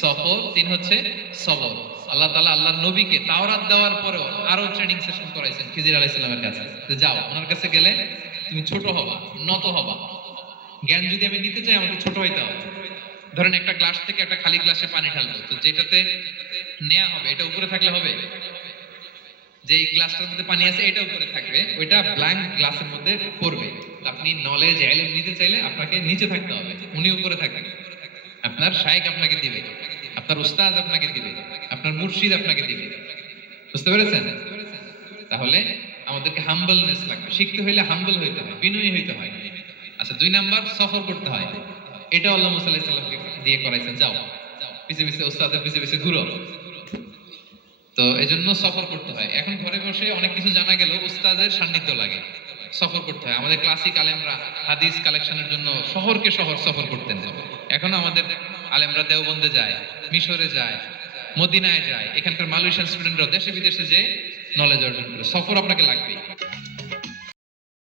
সফর, তিন হচ্ছে সবর। আল্লাহ তাআলা আল্লাহর নবীকে তাওরাত দেওয়ার পরেও আরও ট্রেনিং সেশন করাইছেন খিজির আলাইহিস সালামের কাছে। যাও, ওনার কাছে গেলে তুমি ছোট হবা, নত হবা। জ্ঞান যদি আমি নিতে চাই, আমাকে ছোট হইতে হবে। ধরেন একটা গ্লাস থেকে একটা খালি গ্লাসে পানি ঢালবো, তো যেটাতে নেওয়া হবে, এটা উপরে থাকলে হবে? যে গ্লাসটার মধ্যে পানি আছে, এটা উপরে থাকবে, ওইটা ব্ল্যাঙ্ক গ্লাসের মধ্যে পড়বে। আপনি নলেজ এলএম নিতে চাইলে আপনাকে নিচে থাকতে হবে, উনি উপরে থাকবেন আপনার শাইক আপনাকে দিবে। আপনার উস্তাদ আপনাকে দিবে, আপনার মুর্শিদ আপনাকে দিবে। বুঝতে পেরেছেন? তাহলে আমাদেরকে হাম্বলনেস লাগবে। শিখতে হইলে হাম্বল হইতে হয়, বিনয়ী হইতে হয়। আচ্ছা দুই নাম্বার, সফর করতে হয়। এটা আল্লাহ মুসা দিয়ে করাইছেন, যাও। পিছে পিছে, উস্তাদের পিছে পিছে ঘুরো। তো এই জন্য সফর করতে হয়। এখন ঘরে বসে অনেক কিছু জানা গেল উস্তাদের সান্নিধ্য লাগে। সফর করতে হয়। আমাদের ক্লাসিক আলেমরা হাদিস কালেকশনের জন্য শহরকে শহর সফর করতেন। এখন আমাদের আলেমরা দেওবন্দে যায়। মিশরে যায়, মদিনায় যায়, এখানকার মালয়েশিয়ান স্টুডেন্টরা দেশে বিদেশে যে নলেজ অর্জন করে। সফর আপনাকে লাগবে